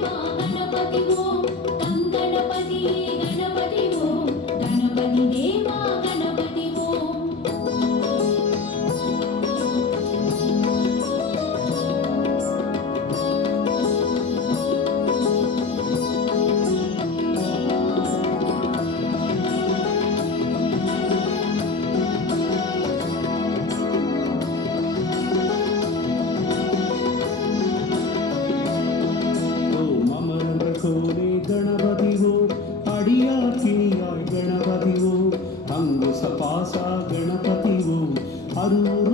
Ganapati Om Ganapati Ganapati Om Ganapati Haru